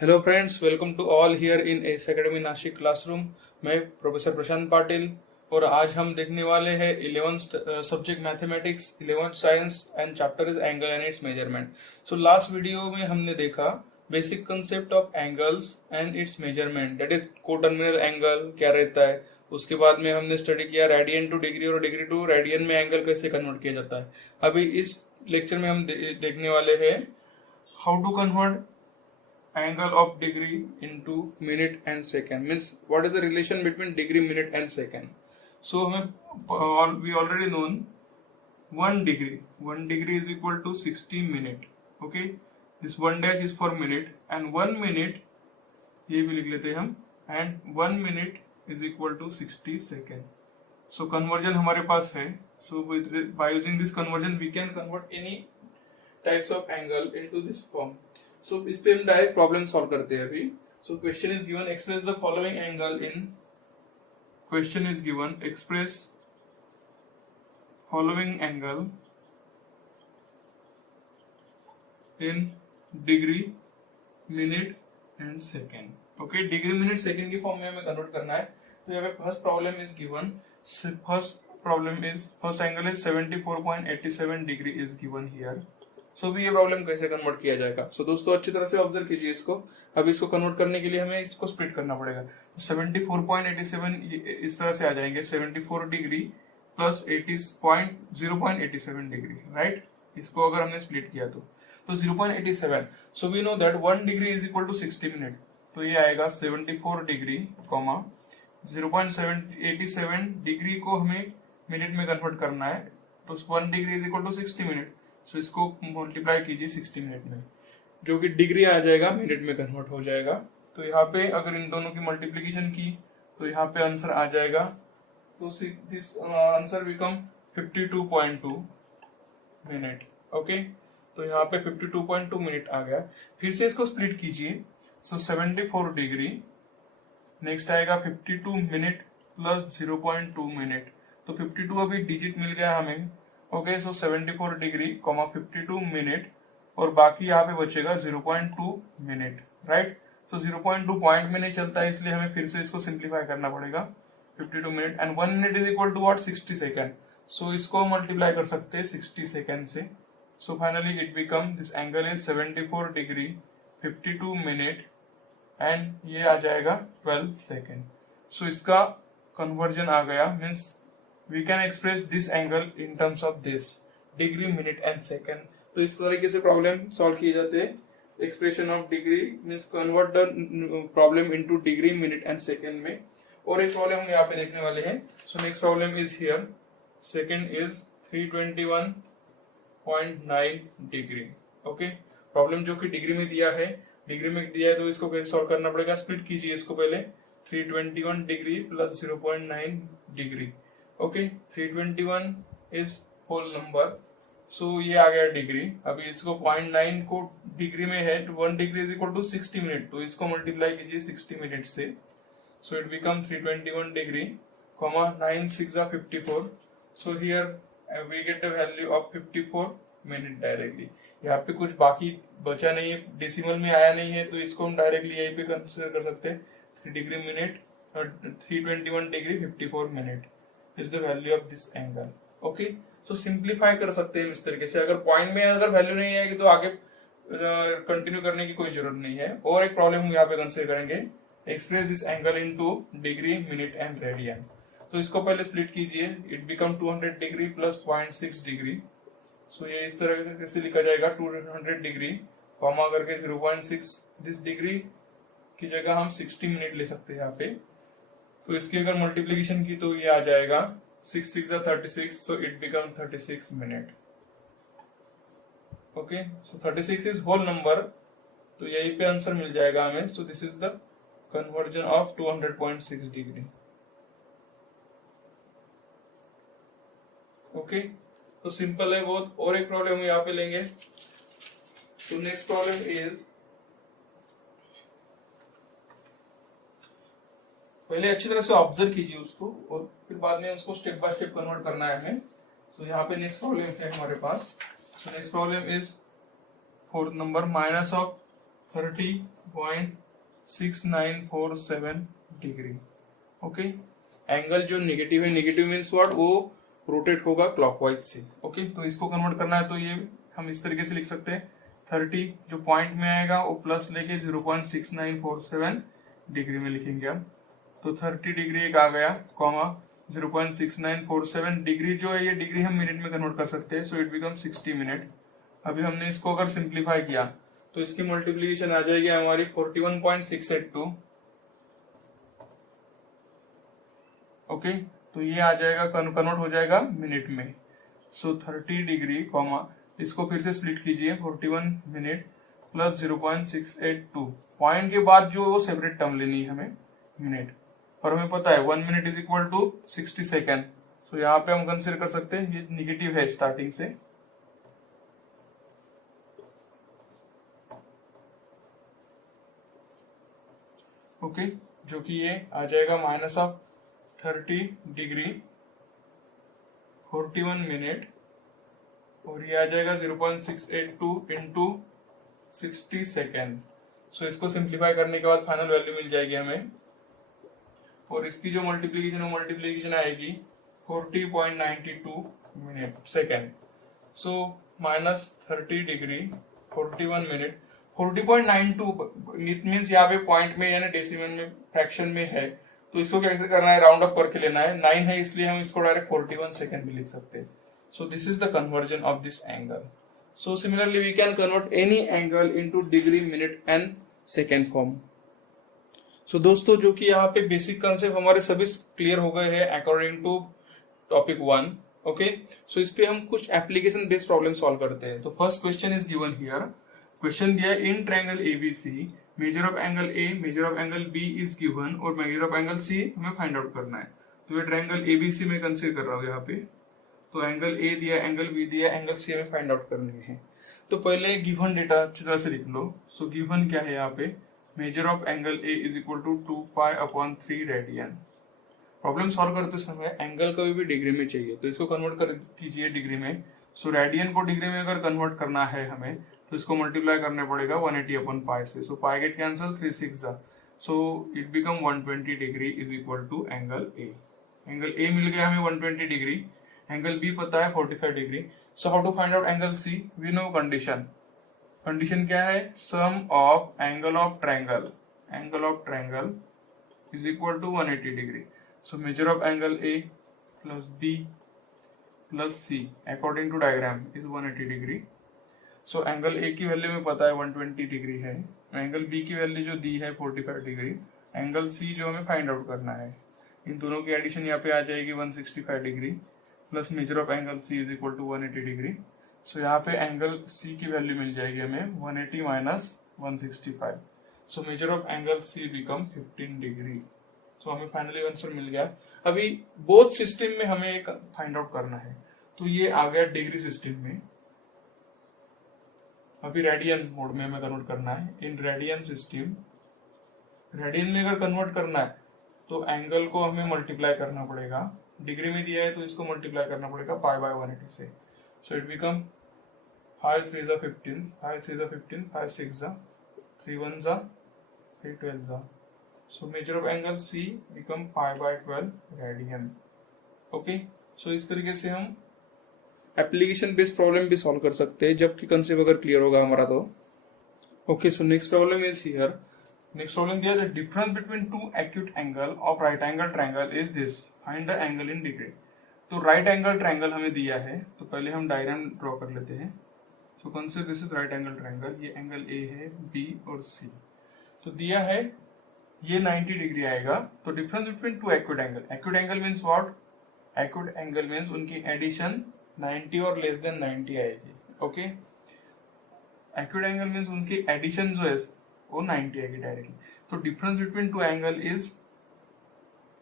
Hello friends, welcome to all here in S academy Nashik classroom. मैं professor Prashant Patil और आज हम देखने वाले हैं 11th subject mathematics, 11th science and chapter is angle and its measurement. So last video में हमने देखा basic concept of angles and its measurement, that is coterminal angle क्या रहता है। उसके बाद में हमने स्टडी किया रेडियन टू डिग्री और डिग्री टू रेडियन में एंगल कैसे कन्वर्ट किया जाता है। अभी इस लेक्चर में हम देखने वाले हैं how to convert angle of degree into minute and second, means what is the relation between degree, minute and second. So we already known 1 degree is equal to 60 minute. Okay, this 1 dash is for minute and 1 minute ये भी लिख लेते हैं हम, and 1 minute is equal to 60 second. So conversion हमारे पास है. So by using this conversion we can convert any types of angle into this form. So इस पे हम डायरेक्ट प्रॉब्लम सॉल्व करते हैं अभी. So question is given, express the following angle in, question is given, express following angle in degree, minute and second. Okay, degree, minute, second की form में हमें convert करना है. तो यहाँ पे first problem is given, first angle is 74.87 degree is given here. So भी ये प्रॉब्लम कैसे कन्वर्ट किया जाएगा. सो दोस्तों अच्छी तरह से ऑब्जर्व कीजिए इसको. अब इसको कन्वर्ट करने के लिए हमें इसको स्प्लिट करना पड़ेगा. 74.87 इस तरह से आ जाएंगे, 74 डिग्री प्लस 0.87 डिग्री, राइट. इसको अगर हमने स्प्लिट किया तो 0.87. So we know that 1 degree is equal to 60 minute. तो ये आएगा 74 डिग्री कॉमा 0.87 डिग्री को हमें मिनट में कन्वर्ट करना है. तो 1 degree is equal to 60 minute. So इसको मल्टीप्लाई कीजिए 60 मिनट में, जो कि डिग्री आ जाएगा मिनट में कन्वर्ट हो जाएगा. तो यहाँ पे अगर इन दोनों की मल्टीप्लीकेशन की तो यहाँ पे आंसर आ जाएगा. तो this answer become 52.2 minute. Okay, तो यहाँ पे 52.2 मिनट आ गया. फिर से इसको स्प्लिट कीजिए. सो 74 डिग्री, नेक्स्ट आएगा 52 मिनट प्लस 0.2 मिनट. तो 52 अभी डिजिट मिल गया हमें. ओके, सो 74 डिग्री कॉमा 52 मिनट और बाकी यहाँ पे बचेगा 0.2 मिनट, राइट. सो 0.2 पॉइंट में नहीं चलता है, इसलिए हमें फिर से इसको सिंप्लीफाई करना पड़ेगा. 52 minute and 1 minute is equal to what, 60 second. So इसको मल्टीप्लाई कर सकते हैं 60 सेकेंड से. So finally it become, this angle is 74 degree 52 minute and ये आ जाएगा 12 सेकेंड. सो इसका कन्वर्जन आ गया, means we can express this angle in terms of this degree, minute and second. तो इस तरीके से प्रॉब्लम सॉल्व किए जाते हैं. Expression of degree means convert the problem into degree, minute and second में. और एक प्रॉब्लम हम यहाँ पे देखने वाले हैं. सो next problem is here, second is 321.9 degree. Okay, problem जो कि डिग्री में दिया है, तो इसको कैसे सॉल्व करना पड़ेगा. स्प्लिट कीजिए इसको पहले. 321 degree plus 0.9 degree. Okay, 321 is whole number. So ये आ गया डिग्री. अभी इसको 0.9 को डिग्री में है, 1 degree is equal to 60 minute. तो इसको मल्टीप्लाई कीजिए 60 मिनट से. So it become 321 degree comma 9 6 54. So here we get the value of 54 minute directly. यहाँ पे कुछ बाकी बचा नहीं है, डेसिमल में आया नहीं है, तो इसको हम डायरेक्टली यहीं पे कंसिडर कर सकते हैं. 3 डिग्री मिनट और 321 degree 54 minute is the value of this angle. Okay, so simplify कर सकते हैं इस तरीके से. अगर पॉइंट में अगर वैल्यू नहीं आएगी तो आगे कंटिन्यू करने की कोई जरूरत नहीं है. और एक प्रॉब्लम हम यहाँ पे कंसिडर करेंगे, express this angle into degree, minute and radian. तो इसको पहले स्प्लिट कीजिए. It become 200 degree plus 0.6 degree. So ये इस तरह से लिखा जाएगा 200 डिग्री कॉमा करके 0.6. दिस डिग्री की जगह हम 60 मिनट ले सकते हैं यहाँ पे. तो इसकी अगर मल्टीप्लीकेशन की तो ये आ जाएगा 6 6 36. So it become 36 minute. Okay, so 36 is whole number. तो यही पे आंसर मिल जाएगा हमें. So this is the conversion of 200.6 degree. Okay, तो सिंपल है बहुत. और एक प्रॉब्लम हम यहाँ पे लेंगे. तो नेक्स्ट प्रॉब्लम इज, पहले अच्छी तरह से ऑब्जर्व कीजिए उसको और फिर बाद में उसको स्टेप बाय स्टेप कन्वर्ट करना है हमें. सो यहाँ पे नेक्स्ट प्रॉब्लम है हमारे पास. So next problem is fourth number, minus of 30.6947 degree. Okay, angle जो नेगेटिव है, नेगेटिव मीन्स व्हाट, वो रोटेट होगा क्लॉकवाइज से। ओके, तो इसको कन्वर्ट करना है तो ये हम इस तरीके से लिख सकते हैं, 30 जो पॉइंट में आएगा वो प्लस लेके 0.6947 डिग्री में लिखेंगे हम। तो 30 डिग्री एक आ गया, कॉमा 0.6947 डिग्री जो है, ये डिग्री हम मिनट में कन्वर्ट कर सकते हैं, सो इट बिकम 60 मिनट। अभी हमने इसको अगर सिंप्लीफाई किया तो इसकी मल्टीप्लीकेशन आ जाएगी हमारी 41.682। ओके, तो ये आ जाएगा, कन्वर्ट हो जाएगा मिनट में। सो 30 डिग्री कॉमा, इसको फिर से स्प्लिट कीजिए, 41 मिनट प्लस 0.682, पॉइंट के बाद जो वो सेपरेट टर्म लेनी है हमें मिनट, और हमें पता है 1 minute is equal to 60 second. So यहाँ पे हम कंसिडर कर सकते हैं ये निगेटिव है स्टार्टिंग से। ओके, जो कि ये आ जाएगा माइनस ऑफ 30 डिग्री 41 मिनट, और ये आ जाएगा 0.682 इंटू 60 सेकेंड। सो इसको सिंप्लीफाई करने के बाद फाइनल वैल्यू मिल जाएगी हमें, और इसकी जो मल्टीप्लीकेशन आएगी 40.92 minute second. So minus 30 degree 41 minute 40.92 it means यहाँ पे पॉइंट में यानी डेसिमल में फ्रैक्शन में है, तो इसको कैसे करना है, राउंड अप करके लेना है। 9 है इसलिए हम इसको डायरेक्ट 41 सेकेंड भी लिख सकते हैं। So this is the conversion of this angle. So similarly we can convert any angle into degree, minute and second form. So दोस्तों, जो कि यहाँ पे बेसिक कंसेप्ट हमारे सभी क्लियर हो गए हैं according to topic 1। Okay, so इस पे हम कुछ एप्लीकेशन बेस्ड प्रॉब्लम सॉल्व करते हैं। तो first question is given here, question दिया है इन triangle ABC measure of angle A, measure of angle B is given और मेजर ऑफ एंगल सी हमें फाइंड आउट करना है। तो ये ट्रायंगल एबीसी में कंसीडर कर रहा हूँ यहाँ पे, तो एंगल ए दिया, एंगल बी दिया, एंगल सी हमें फाइंड आउट करने हैं। तो पहले गिवन डेटा अच्छी तरह से लिख लो। सो गिवन क्या है यहाँ पे, measure of angle A is equal to 2π/3 radian. Problem solve करते समय एंगल कभी भी डिग्री में चाहिए, तो इसको कन्वर्ट कर कीजिए डिग्री में। सो रेडियन को डिग्री में अगर कन्वर्ट करना है हमें, तो इसको मल्टीप्लाई करना पड़ेगा 180/π से। सो पाई गेट कैंसल, 3 6 जा, so it become 120 degree is equal to angle A. Angle A मिल गया हमें 120 डिग्री, एंगल बी पता है 45 degree. So how to find out angle C, we know condition. Condition क्या है, sum of angle of triangle is equal to 180 degree. So measure of angle A plus B plus C according to diagram is 180 degree. So angle A की value में पता है 120 degree है, angle B की value जो दी है 45 degree, angle C जो हमें फाइंड आउट करना है, इन दोनों की एडिशन यहाँ पे आ जाएगी 165 degree plus measure of angle C is equal to 180 degree. So यहाँ पे एंगल सी की वैल्यू मिल जाएगी हमें 180 minus 165। So measure of angle C become 15 degree. So हमें फाइनली आंसर मिल गया। अभी बोथ सिस्टम में हमें एक फाइंड आउट करना है, तो ये आ गया डिग्री सिस्टम में, अभी रेडियन मोड में हमें कन्वर्ट करना है। इन रेडियन सिस्टम, रेडियन में अगर कन्वर्ट करना है तो एंगल को हमें मल्टीप्लाई करना पड़ेगा, डिग्री में दिया है तो इसको मल्टीप्लाई करना पड़ेगा π/180 से। सो इट बिकम 5 3 जा 15, 5 3 जा 15, 5 6 जा 3 1 जा 3 12 जा। So measure of angle C become π/12 radian. Okay, so इस तरीके से हम एप्लीकेशन बेस्ड प्रॉब्लम भी सॉल्व कर सकते हैं, जबकि कंसेप्ट अगर क्लियर होगा हमारा तो। Okay, so next problem is here, next problem दिया है difference between two acute angle of right angle triangle is this, find the angle in degree. तो राइट एंगल ट्रायंगल हमें दिया है, तो पहले हम डायग्राम ड्रॉ कर लेते हैं। So consider this is right angle triangle, ये एंगल ए है, बी और सी। तो दिया है ये 90 डिग्री आएगा। तो difference between two acute angle means what, acute angle means उनकी एडिशन 90 और लेस देन 90 आएगी। ओके, एक्यूट एंगल मीन्स उनकी एडिशन जो है वो 90 आएगी डायरेक्टली। तो difference between two angle is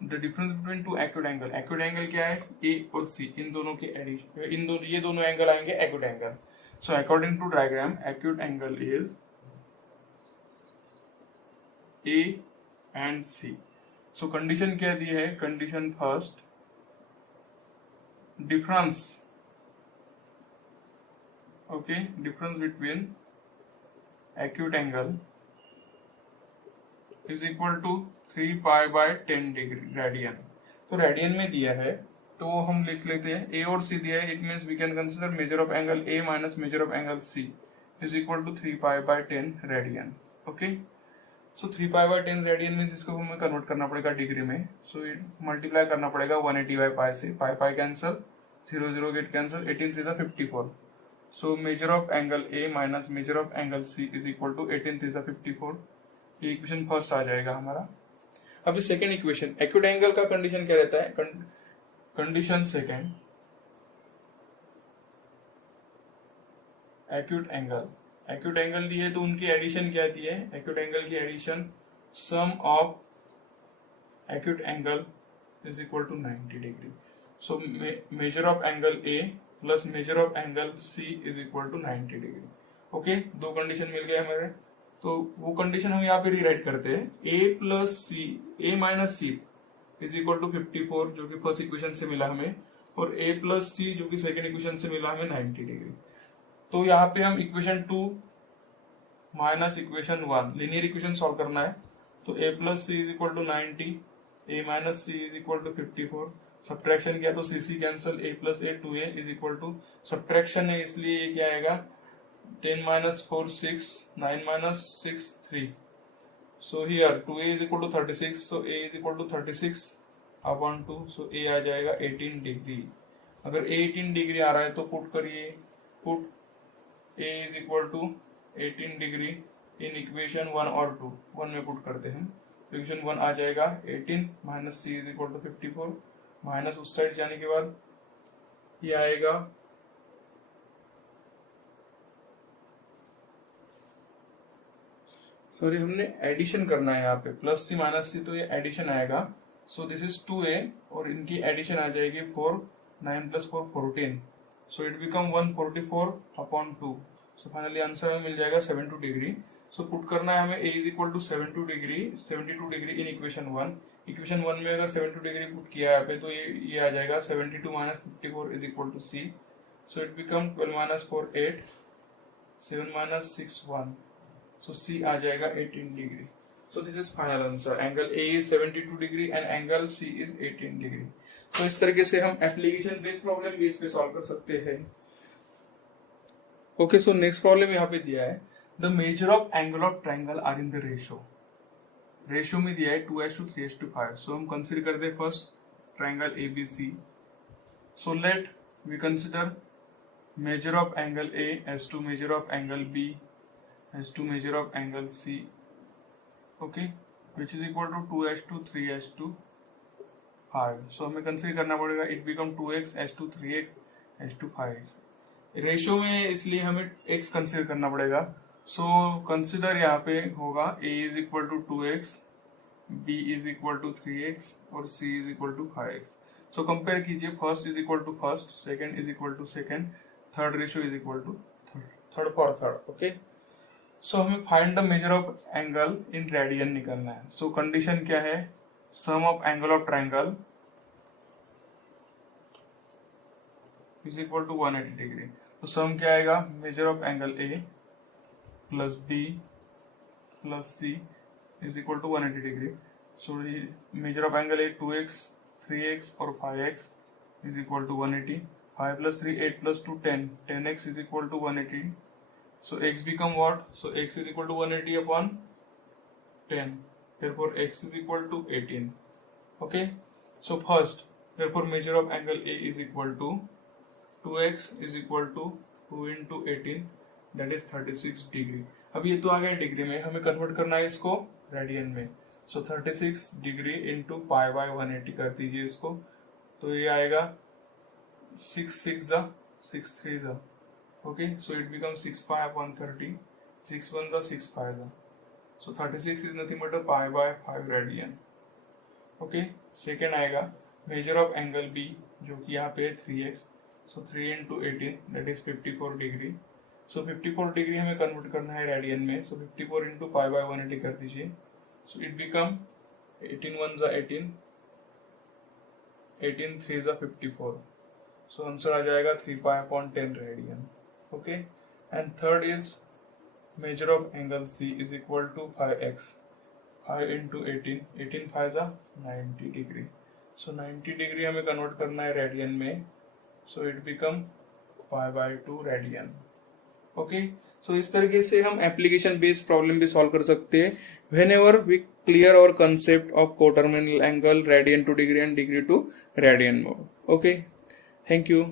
the difference between two acute angle क्या है, ए और सी, इन दोनों की एडिशन, ये दोनों एंगल आएंगे acute angle. So according to diagram acute angle is A and C. So condition क्या दी है, condition first, difference, okay, difference between acute angle is equal to 3 pi by 10 degree radian. तो radian में दिया है तो हम लिख लेते हैं ए और सी दिया है, it means we can consider measure of angle A minus measure of angle C is equal to 3 pi by 10 radian. Okay, so 3 pi by 10 radian means इसको हमें कन्वर्ट करना पड़ेगा डिग्री में। सो मल्टीप्लाई करना पड़ेगा 180 by pi से, pi pi cancel, 0 0 get cancel, 18 3 54। So measure of angle A minus measure of angle C is equal to 18 3 54। ये equation first आ जाएगा हमारा। अभी सेकेंड इक्वेशन, एक्यूट एंगल का कंडीशन क्या रहता है? कंडीशन सेकेंड, एक्यूट एंगल दिए तो उनकी एडिशन क्या दी है? एक्यूट एंगल की addition sum of acute angle is equal to 90 degree. So measure of angle A plus measure of angle C is equal to 90 degree. Okay, दो condition मिल गए हमारे। तो वो कंडीशन हम यहाँ पे रिराइट करते हैं, A plus C, A minus C is equal to 54 जो कि फर्स्ट इक्वेशन से मिला हमें, और ए प्लस सी जो कि सेकेंड इक्वेशन से मिला हमें 90 डिग्री। तो यहाँ पे हम equation 2 minus equation 1 linear equation solve करना है। तो A plus C is equal to 90, A minus C is equal to 54। Subtraction किया तो C C cancel, A plus A 2a is equal to, subtraction है इसलिए ये क्या आएगा 10 minus 4 6, 9 minus 6 3। So here 2a is equal to 36, so a is equal to 36 upon 2, so a आ जाएगा 18 degree. अगर 18 degree आ रहा है तो पुट करिए, put a is equal to 18 degree in equation 1 और 2, 1 में पुट करते हैं। इक्वेशन 1 आ जाएगा 18 minus c is equal to 54, minus उस साइड जाने के बाद ये आएगा सॉरी हमने एडिशन करना है यहाँ पे, प्लस सी माइनस सी, तो ये एडिशन आएगा। सो दिस इज 2a और इनकी एडिशन आ जाएगी 4, 9 plus 4 14, so it become 144 upon 2। So finally answer हमें मिल जाएगा 72 डिग्री। सो पुट करना है हमें a is equal to 72 degree in equation 1। Equation 1 में अगर 72 डिग्री पुट किया है यहाँ पे तो ये आ जाएगा 72 minus 54 is equal to c। So it become 12 minus 4 8, 7 minus 6 1, so C आ जाएगा 18 degree. So this is final answer. Angle A is 72 degree and angle C is 18 degree. So इस तरीके से हम एप्लीकेशन बेस्ड प्रॉब्लम भी इस पे solve कर सकते हैं। Okay, so next प्रॉब्लम यहाँ पे दिया है, the measure of angle of triangle are in the ratio. Ratio में दिया है 2:3:5. So हम कंसिडर करते हैं first triangle ABC. So let we consider measure of angle A as to measure of angle B as to measure of angle C, okay, which is equal to 2:3:5. So हमें consider करना पड़ेगा, it become 2x as to 3x as to 5x। Ratio में इसलिए हमें x consider करना पड़ेगा। So consider यहाँ पे होगा a is equal to 2x, b is equal to 3x और c is equal to 5x। So compare कीजिए, first is equal to first, second is equal to second, third ratio is equal to third for third. Okay, so हमें find the measure of angle in radian निकलना है। So condition क्या है, sum of angle of triangle is equal to 180 degree. तो sum क्या आएगा, measure of angle A plus B plus C is equal to 180 degree. So measure of angle A 2x 3x और 5x is equal to 180, 5 plus 3 8 plus 2 10, 10x is equal to 180. So x become what? So x is equal to 180 upon 10. Therefore x is equal to 18. Okay. So first, therefore measure of angle A is equal to 2x is equal to 2 into 18, that is 36 degree. अब ये तो आ गया degree में, हमें convert करना है इसको radian में। So 36 degree into pi by 180 कर दीजिए इसको, तो ये आएगा 6 6 जा 6 3 जा। Okay, so it becomes 6 pi upon 30, 6 1 the 6 pi the, so 36 is nothing but a pi by 5 radian. Okay, second आएगा measure of angle B जो कि यहाँ पे 3x, so 3 into 18 that is 54 degree. So 54 degree हमें convert करना है radian में, so 54 into pi by 180 कर दीजिए, so it become 18 1 the 18, 18 3 the 54. So answer आ जाएगा 3 pi upon 10 radian. Okay, and third is measure of angle C is equal to 5x. 5 into 18 5 जा 90 degree. So 90 degree हमें convert करना है radian में, so it become π/2 radian. Okay, so इस तरीके से हम एप्लीकेशन बेस्ड प्रॉब्लम भी सॉल्व कर सकते हैं वेन एवर वी क्लियर और concept of coterminal angle, radian to degree and degree to radian mode. Okay, thank you.